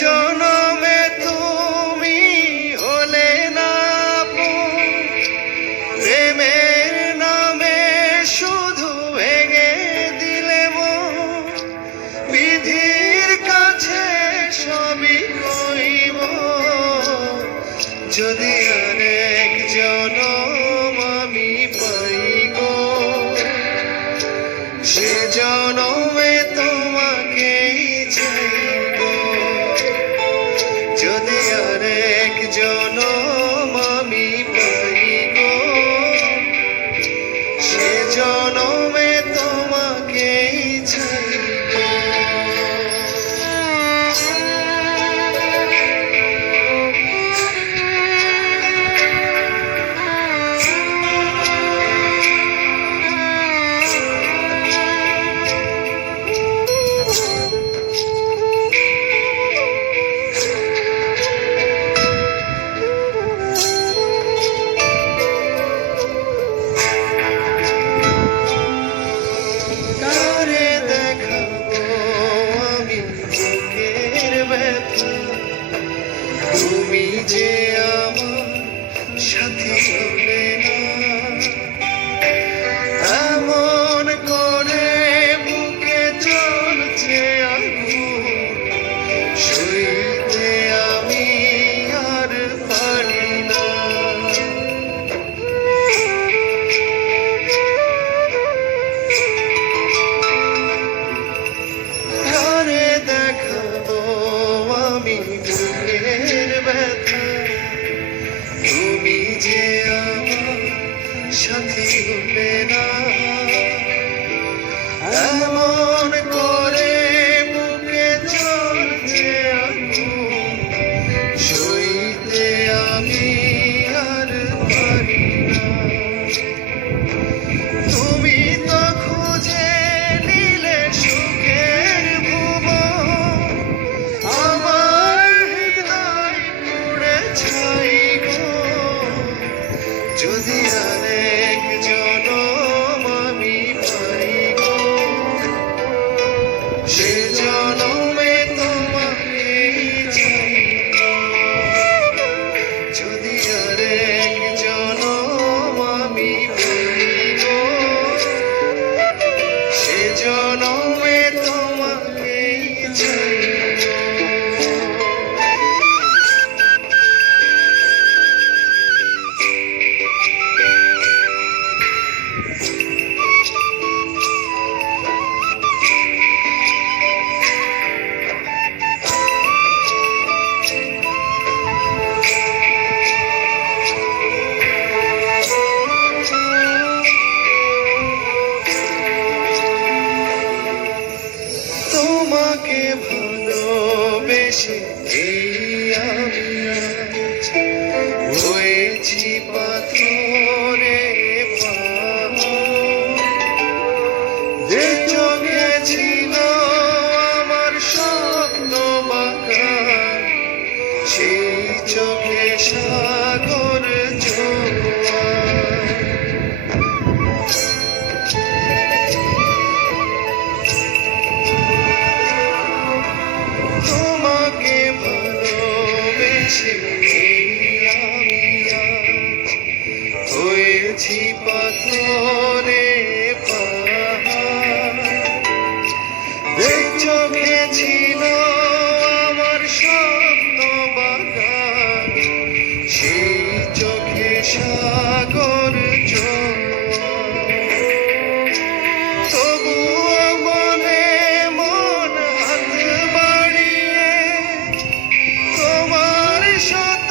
জনমে তুমি হলে না আপন, প্রেমের নামে শুধু ভেঙে দিলে মন। বিধির কাছে সবই কইব, যদি আরেক জনম আমি পাই গো, সে জনমে তোমাকেই চাইব। যদি আরেক জনম আমি পাই গো, সে জনমে তোমাকেই চাইব। তুমি যে আমার সাথী হলে না, এমন করে বুকে চলছে আগুন, সইতে আমি আর পারি না। কারে দেখাবো আমি বুকের ব্যথা, তুমি যে আমার সাথী হলে না, এমন করে বুকে চলছে আগুন, সইতে আমি আর পারি না। তুমি তো খুঁজে নিলে সুখের ভুবন, আমার হৃদয় পুড়ে ছাই গো। যদি আরেক জনম আমি পাই গো, সে জনমে তোমাকেই চাইব। যদি আরেক জনম আমি পাই গো, সে জনমে তোমাকেই চাইব। তোমাকে ভালোবেসে এই আমি আজ হয়েছি পাথরে পাহাড়। যে চোখে ছিল আমার স্বপ্ন বাঁকা, সেই চোখে সাগর জোয়ার। তোমাকে ভালোবেসে আমি আজ হয়েছি পাথরে পাহাড়। যে চোখে ছিল আমার স্বপ্ন বাগান, সেই চোখে সাগর জোয়ার। তবুও মনে মন হাত বাড়িয়ে তোমার শত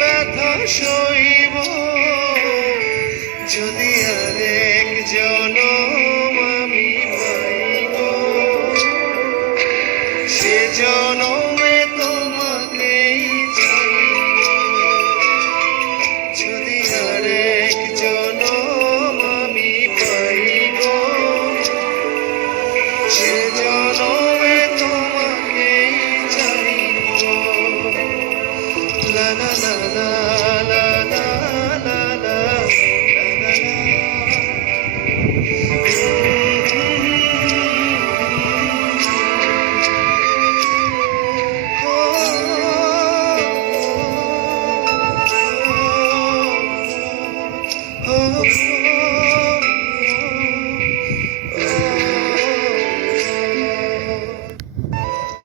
ব্যথা সইব। যদি আরেক জনম আমি পাই গো, সে জনম